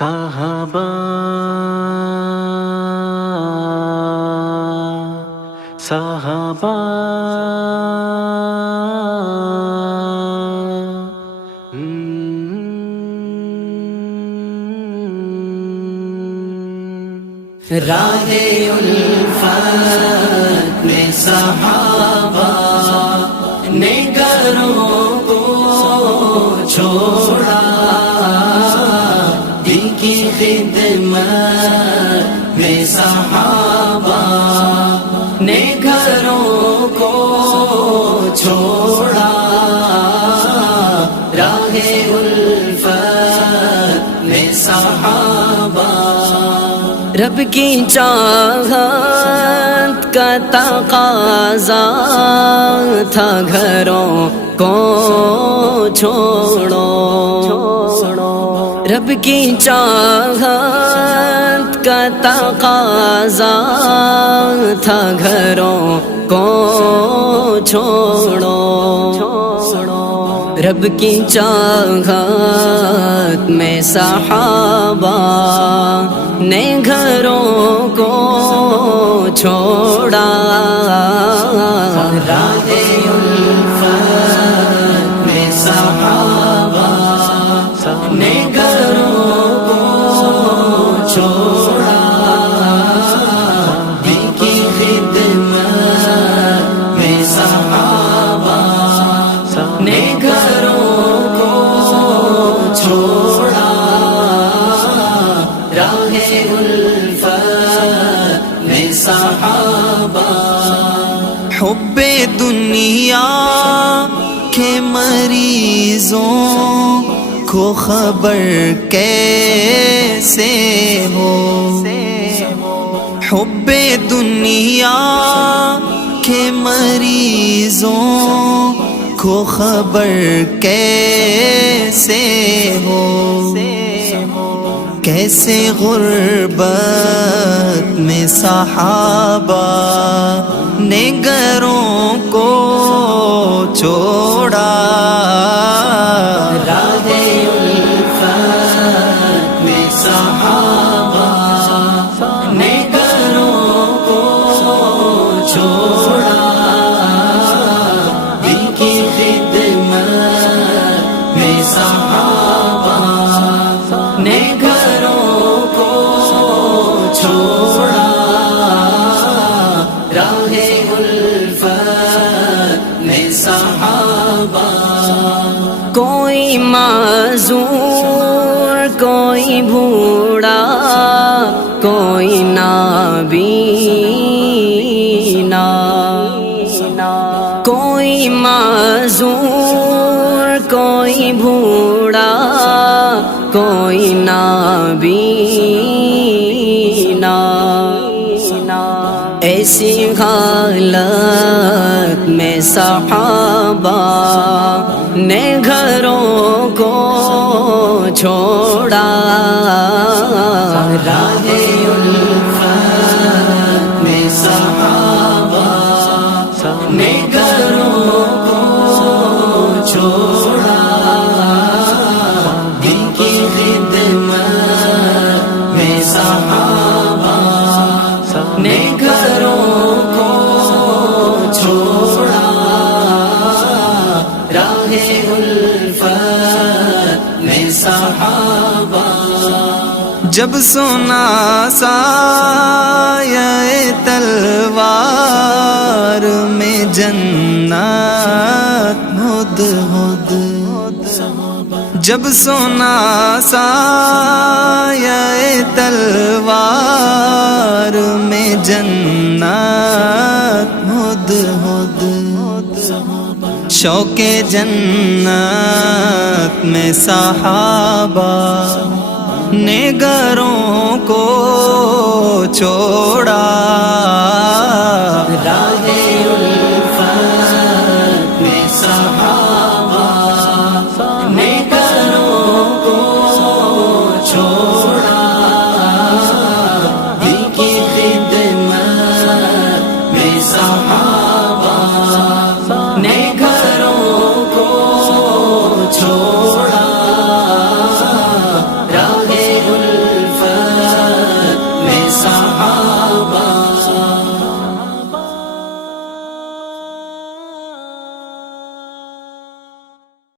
صحابہ صحابہ راہ الفت میں صحابہ نے گھروں کو چھوڑا، دین کی خدمت میں صحابہ نے گھروں کو چھوڑا، راہ الفت میں صحابہ رب کی چاہت کا تقاضا تھا، گھروں کو چھوڑو، رب کی چاہت کا تقاضا تھا، گھروں کو چھوڑو، رب کی چاہت میں صحابہ نے گھروں کو چھوڑا، راہ الفت میں صحابہ نے گھروں کو چھوڑا، دین کی خدمت میں صحابہ نے گھروں کو چھوڑا، راہ الفت میں صحابہ حب دنیا کے مریضوں کو خبر کیسے ہو، حب دنیا کے مریضوں کو خبر کیسے ہو، کیسے غربت میں صحابہ نے گھروں کو چھوڑا، راہ الفت میں صحابہ نے گھروں کو چھوڑا، دین کی خدمت میں صحابہ نے گھروں کو چھوڑا، راہ الفت میں صحابہ کوئی معذور، کوئی بوڑھا، کوئی نابینا، کوئی معذور، کوئی بوڑھا، کوئی نابینا، ایسی حالت میں صحابہ نے گھروں کو چھوڑا، راہ الفت میں صحابہ نے گھروں کو چھوڑا، دین کی خدمت میں صحابہ نے گھروں کو چھوڑا، راہ الفت میں صحابہ جب سنا سایہ تلوار میں جنت ہد ہد، جب سنا سایہ تلوار میں جنت ہد ہد، شوق جنت میں صحابہ نے گھروں کو چھوڑا، راہ الفت میں صحابہ نے گھروں کو چھوڑا،